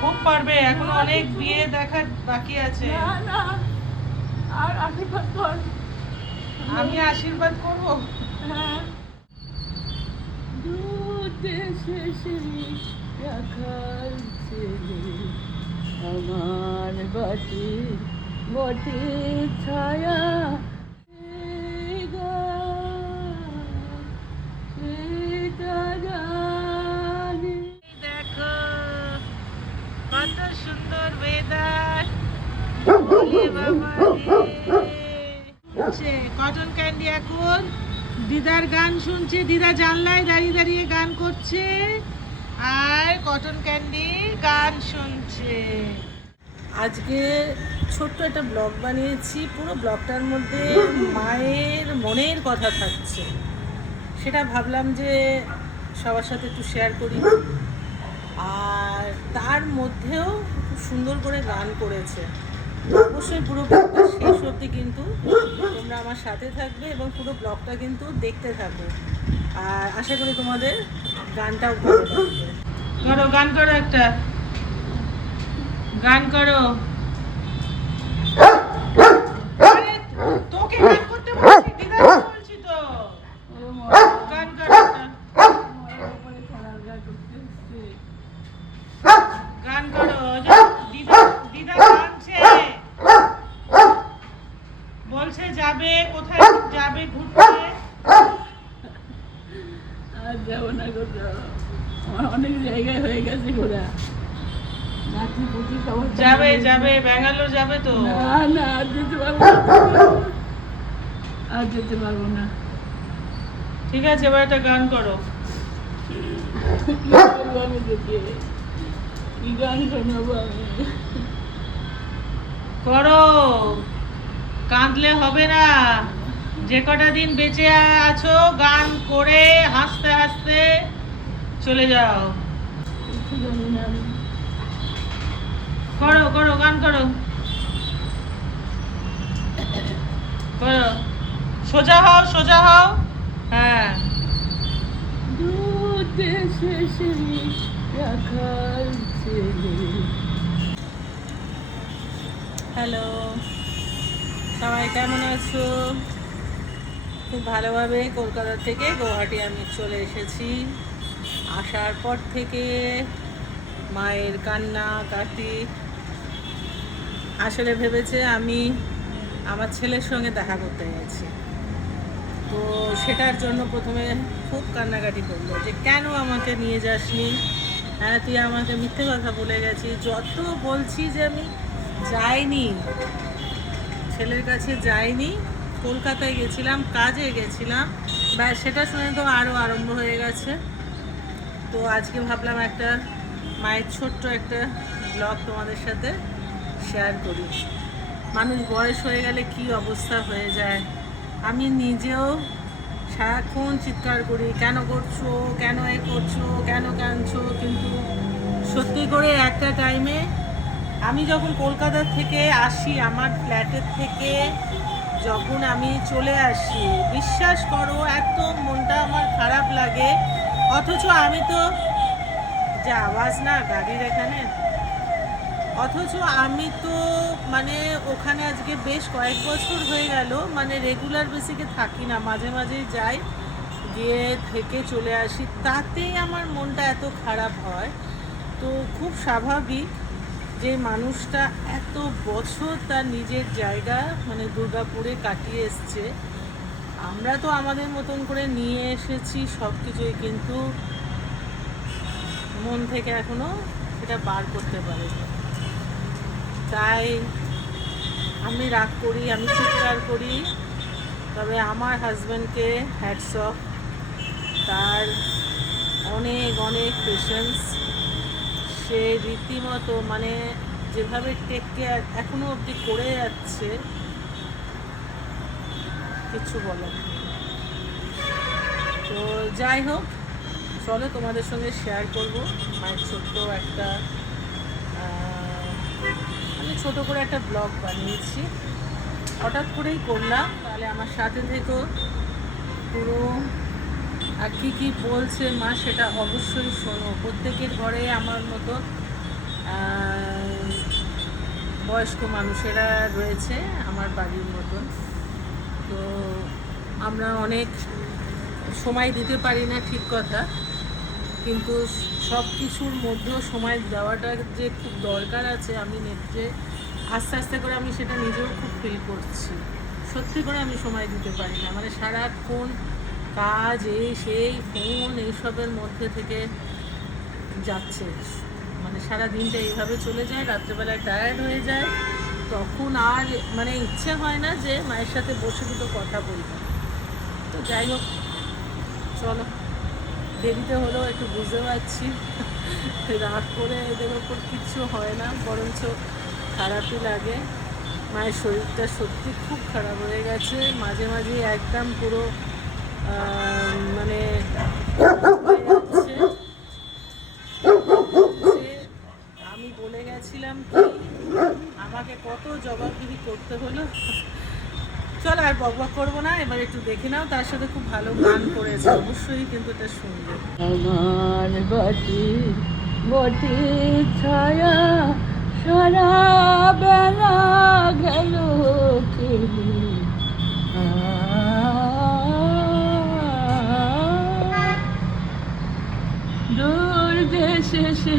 খুব পারবে এখন অনেক বিয়ে দেখার বাকি আছে। আর আশীর্বাদ কর। আমি আশীর্বাদ করব? হ্যাঁ। রাখার আমার বাটি বটে ছায়া। দেখো কত সুন্দর ওয়েদার কটন ক্যান্ডি এখন? দিদার গান শুনছে দিদা জানলায় দাঁড়িয়ে দাঁড়িয়ে গান করছে। আর কটন ক্যান্ডি গান শুনছে। আজকে ছোট্ট একটা ব্লগ বানিয়েছি। পুরো ব্লগটার মধ্যে মায়ের মনের কথা থাকছে। সেটা ভাবলাম যে সবার সাথে একটু শেয়ার করি। আর তার মধ্যেও খুব সুন্দর করে গান করেছে। অবশ্যই পুরো ব্লগটা শেষ অবধি কিন্তু তোমরা আমার সাথে থাকবে এবং পুরো ব্লগটা কিন্তু দেখতে থাকবে। আর আশা করি তোমাদের গানটাও ভালো লাগবে। ধরো, গান করো একটা। গান করো। বলছি গা যাবে, কোথায় যাবে ঘুরতে? আর যাব না কোথাও। আমার অনেক জায়গায় হয়ে গেছে ঘোরা নাতি পুতি সবার সাথে যাবে যাবে ব্যাঙ্গালোর যাবে তো। না না আর যেতে পারব না। আর যেতে পারব না। ঠিক আছে এবার একটা গান করো। কি গান শোনাবো আমি? করো। কাঁদলে হবে না। যে কটা দিন বেঁচে আছো গান করে হাসতে হাসতে চলে যাও কিছু জানি না আমি করো করো গান করো। করো। সোজা হও সোজা হও। হ্যাঁ। হ্যালো। সবাই কেমন আছো? খুব ভালোভাবে কলকাতা থেকে গুয়াহাটি আমি চলে এসেছি। আসার পর থেকে মায়ের কান্না কাটি আসলে ভেবেছে আমি আমার ছেলের সঙ্গে দেখা করতে গেছি। তো সেটার জন্য প্রথমে খুব কান্নাকাটি করল যে, কেন আমাকে নিয়ে যাসনি? হ্যাঁ তুই আমাকে মিথ্যে কথা বলে গেছিস। যত বলছি যে আমি যাইনি, ছেলের কাছে যাইনি, কলকাতায় গেছিলাম, কাজে গেছিলাম, ব্যাস, সেটা শুনে তো আরও আরম্ভ হয়ে গেছে। তো আজকে ভাবলাম একটা মায়ের ছোট্ট একটা ব্লগ তোমাদের সাথে শেয়ার করি। মানুষ বয়স হয়ে গেলে কি অবস্থা হয়ে যায়? আমি নিজেও সারাক্ষণ চিৎকার করি, কেন করছ? কেন এ করছ? কেন কাঁদছো? কিন্তু সত্যি করে একটা টাইমে আমি যখন কলকাতা থেকে আসি, আমার ফ্ল্যাটের থেকে যখন আমি চলে আসি, বিশ্বাস করো এত মনটা আমার খারাপ লাগে। অথচ আমি তো যে আওয়াজ না, গাড়ির এখানে অথচ আমি তো মানে ওখানে আজকে বেশ কয়েক বছর হয়ে গেল মানে রেগুলার বেসিকে থাকি না, মাঝে মাঝেই যাই, গিয়ে থেকে চলে আসি, তাতেই আমার মনটা এত খারাপ হয়। তো খুব স্বাভাবিক যে মানুষটা এত বছর তার নিজের জায়গা মানে দুর্গাপুরে কাটিয়ে এসছে। আমরা তো আমাদের মতন করে নিয়ে এসেছি সব কিছুই কিন্তু মন থেকে এখনও সেটা বার করতে পারিনি। তাই আমি রাগ করি, আমি চিৎকার করি। তবে আমার হাজব্যান্ডকে হ্যাটস অফ তার অনেক অনেক পেশেন্স সে রীতিমতো মানে যেভাবে টেক কেয়ার এখনও অবধি করে যাচ্ছে, কিছু বলার। তো যাই হোক, চলো তোমাদের সঙ্গে শেয়ার করব। মায়ের ছোট্ট একটা আমি ছোট করে একটা ব্লগ বানিয়েছি। হঠাৎ করেই করলাম, তাহলে আমার সাথে থেকো। পুরো আর কী কী বলছে মা সেটা অবশ্যই শোনো। প্রত্যেকের ঘরে আমার মতো বয়স্ক মানুষেরা রয়েছে আমার বাড়ির মতন। তো আমরা অনেক সময় দিতে পারি না ঠিক কথা। কিন্তু সব কিছুর মধ্যেও সময় দেওয়াটা যে খুব দরকার আছে, আমি নিজে আস্তে আস্তে করে আমি সেটা নিজেও খুব ফিল করছি। সত্যি করে আমি সময় দিতে পারি না। মানে সারাক্ষণ কাজ, এই সেই ফোন এইসবের মধ্যে থেকে যাচ্ছে। মানে সারা দিনটা এইভাবে চলে যায়, রাত্রেবেলায় টায়ার্ড হয়ে যায়। তখন আর মানে ইচ্ছে হয় না যে মায়ের সাথে বসে দুটো কথা বলব। তো যাই হোক, চলো। দেরিতে হলেও একটু বুঝতে পারছি। রাগ করে এদের ওপর কিচ্ছু হয় না, বরঞ্চ খারাপই লাগে। মায়ের শরীরটা সত্যি খুব খারাপ হয়ে গেছে। মাঝে মাঝে একদম পুরো মানে আমি বলে গেছিলাম আমাকে কত জবাবদিহি করতে হলো? চল আর বক বক করব না, এবার একটু দেখে নাও, তার সাথে খুব ভালো গান করেছে, অবশ্যই কিন্তু এটা শুনবে। বাটি, বটি ছায়া, সারা বেলা গেল দূর দেশে সে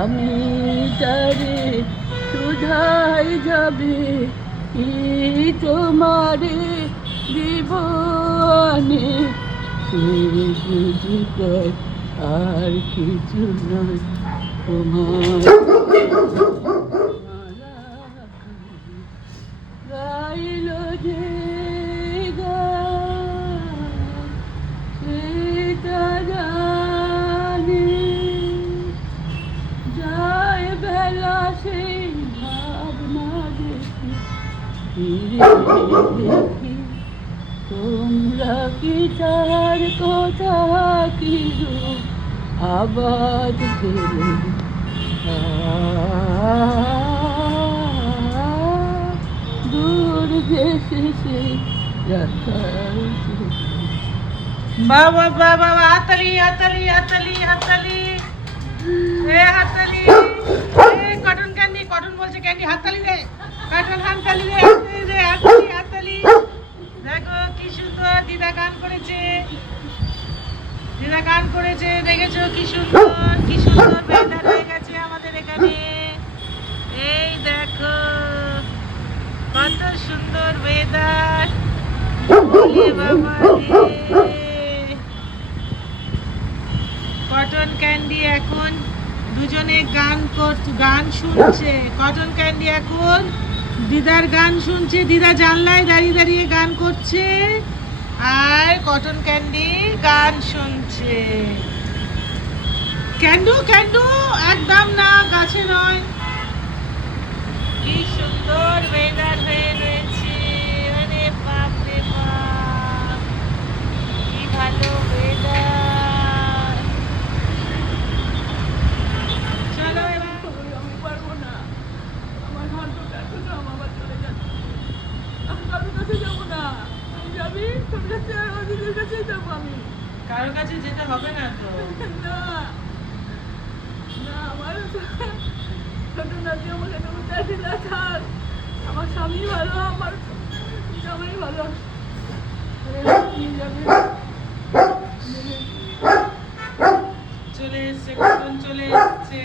আমি তারে সুধাই যাবে কি তোমারে সুযোগ আর কিছু নয় তোমার গাইল যে বেলা সেই ফিরে দেখি তোমরা কি তার কথা কি আবাদ পেলে দূর দেশে সে বাবা বাবা হাতালি হাতালি হাতালি এ হাতালি এ, কটন ক্যান্ডি, কটন বলছে ক্যান্ডি, হাততালি দে। কটন হাততালি দে। হাততালি দে হাততালি হাততালি দেখো কি সুন্দর দিদা গান করেছে। দিদা গান করেছে দেখেছ কি সুন্দর কি সুন্দর ব্যানার হয়ে গেছে আমাদের এখানে। এই দেখো কত সুন্দর ওয়েদার। কটন ক্যান্ডি এখন দুজনে গান করছে গান শুনছে। কটন ক্যান্ডি এখন। দিদার গান শুনছে, দিদা জানলায় দাঁড়িয়ে দাঁড়িয়ে গান করছে, আর কটন ক্যান্ডি গান শুনছে। ক্যান্ডু ক্যান্ডু, একদম না, গাছে নয়। কি সুন্দর ওয়েদার হয়ে রয়েছে আরে বাপ রে বাপ কি ভালো ওয়েদার চলো এবার আমি পারব না আমার হাত তো কাটতো না আমার চলে যাচ্ছে আমি কারোর কাছে যাব না আমি যাবি তোর কাছে আর ওদিকের কাছেই যাব আমি কারোর কাছে যেতে হবে না তো না না আমার ছোট নাতি তুমি না আমার স্বামী ভালো আমার জামাই ভালো। চলে এসছে কখন চলে এসছে?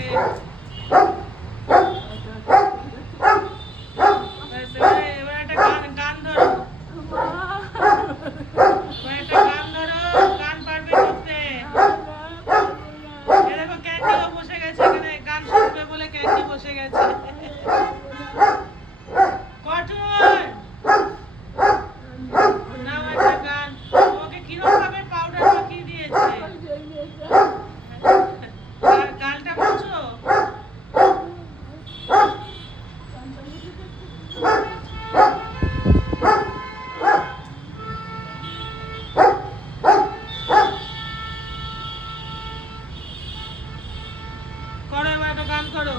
করো।